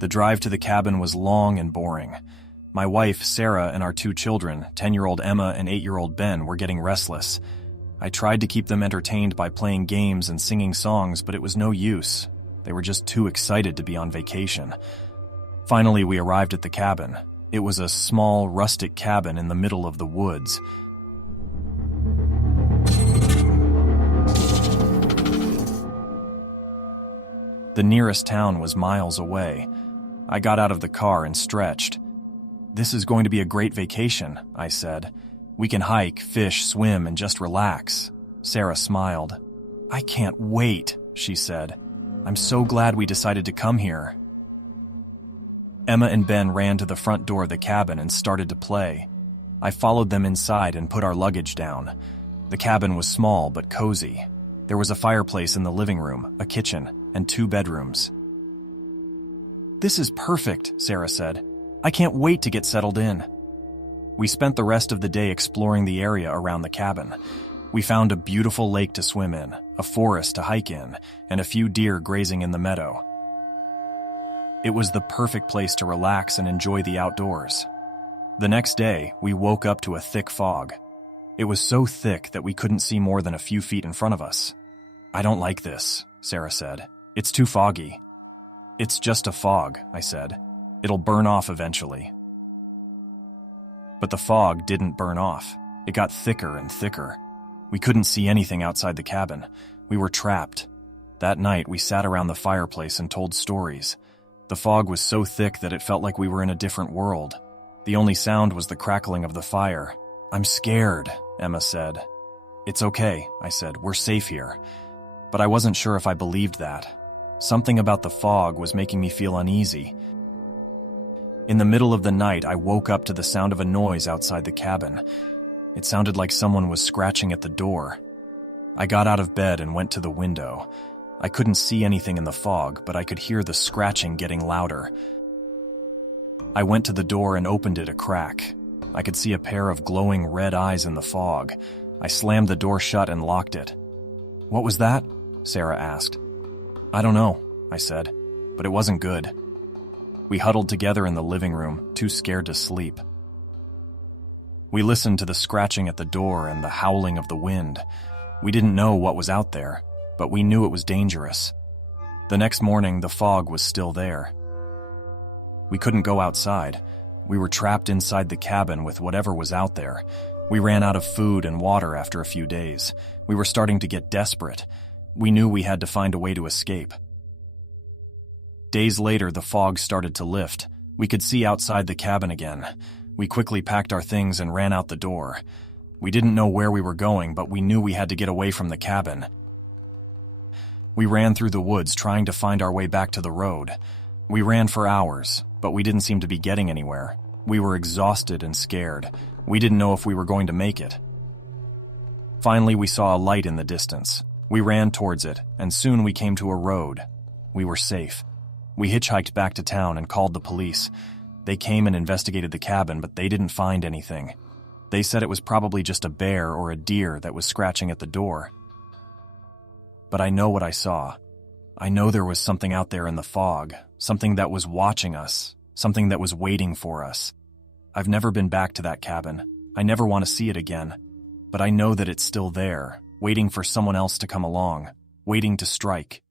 The drive to the cabin was long and boring. My wife, Sarah, and our 2 children, 10-year-old Emma and 8-year-old Ben, were getting restless. I tried to keep them entertained by playing games and singing songs, but it was no use. They were just too excited to be on vacation. Finally, we arrived at the cabin. It was a small, rustic cabin in the middle of the woods. The nearest town was miles away. I got out of the car and stretched. "This is going to be a great vacation," I said. "We can hike, fish, swim, and just relax." Sarah smiled. "I can't wait," she said. "I'm so glad we decided to come here." Emma and Ben ran to the front door of the cabin and started to play. I followed them inside and put our luggage down. The cabin was small but cozy. There was a fireplace in the living room, a kitchen, and 2 bedrooms. "This is perfect," Sarah said. "I can't wait to get settled in." We spent the rest of the day exploring the area around the cabin. We found a beautiful lake to swim in, a forest to hike in, and a few deer grazing in the meadow. It was the perfect place to relax and enjoy the outdoors. The next day, we woke up to a thick fog. It was so thick that we couldn't see more than a few feet in front of us. "I don't like this," Sarah said. "It's too foggy." "It's just a fog," I said. "It'll burn off eventually." But the fog didn't burn off. It got thicker and thicker. We couldn't see anything outside the cabin. We were trapped. That night, we sat around the fireplace and told stories. The fog was so thick that it felt like we were in a different world. The only sound was the crackling of the fire. "I'm scared," Emma said. "It's okay," I said. "We're safe here." But I wasn't sure if I believed that. Something about the fog was making me feel uneasy. In the middle of the night, I woke up to the sound of a noise outside the cabin. It sounded like someone was scratching at the door. I got out of bed and went to the window. I couldn't see anything in the fog, but I could hear the scratching getting louder. I went to the door and opened it a crack. I could see a pair of glowing red eyes in the fog. I slammed the door shut and locked it. "What was that?" Sarah asked. "I don't know," I said, "but it wasn't good." We huddled together in the living room, too scared to sleep. We listened to the scratching at the door and the howling of the wind. We didn't know what was out there, but we knew it was dangerous. The next morning, the fog was still there. We couldn't go outside. We were trapped inside the cabin with whatever was out there. We ran out of food and water after a few days. We were starting to get desperate. We knew we had to find a way to escape. Days later, the fog started to lift. We could see outside the cabin again. We quickly packed our things and ran out the door. We didn't know where we were going, but we knew we had to get away from the cabin. We ran through the woods trying to find our way back to the road. We ran for hours, but we didn't seem to be getting anywhere. We were exhausted and scared. We didn't know if we were going to make it. Finally, we saw a light in the distance. We ran towards it, and soon we came to a road. We were safe. We hitchhiked back to town and called the police. They came and investigated the cabin, but they didn't find anything. They said it was probably just a bear or a deer that was scratching at the door. But I know what I saw. I know there was something out there in the fog, something that was watching us, something that was waiting for us. I've never been back to that cabin. I never want to see it again. But I know that it's still there, waiting for someone else to come along, waiting to strike.